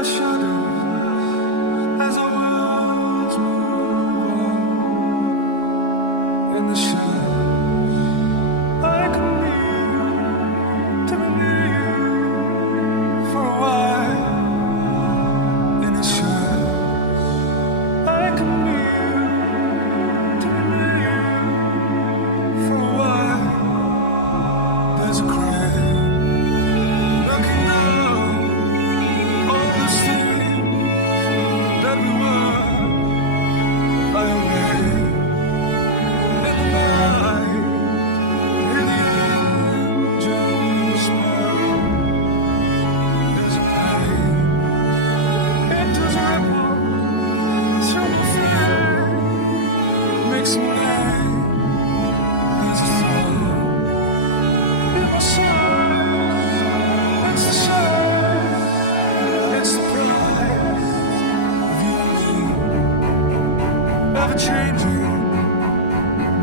our shadows as our worlds move on. In the shadows, I come near to be near you for a while. In the shadows, I come near to be near you for a while. There's a crack looking down all the things that we were. I awake in the night, hear the angels spell. There's a pain, it does ripple through my feet, makes me late. There's a thought in my soul, it's the sun, it's the price of you and me. Ever changing,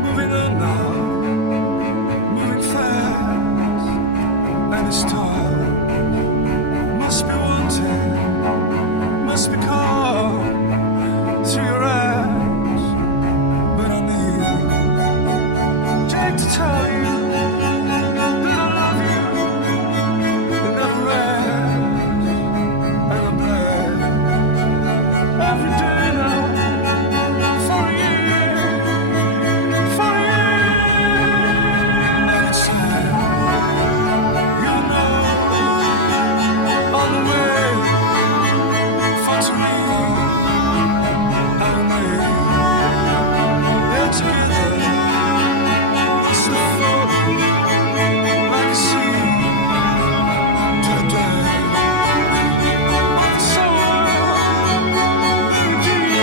moving on now, moving fast, and it's time. Must be wanted, must be called through your eyes. But I need Jake to tell you that I love you. It never ends, and I'm glad every day now for a year, for a year. And it's sad, you know, on the way for to me, and they're together. It's the float like a sea to the depth of the soul, deep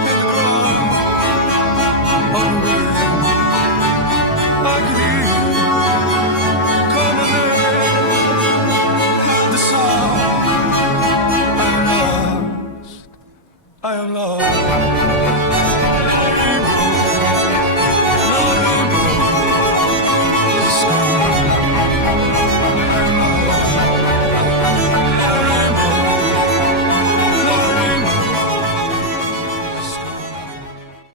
in the ground of the rain. I can hear you coming in the sound. I am lost, I am lost.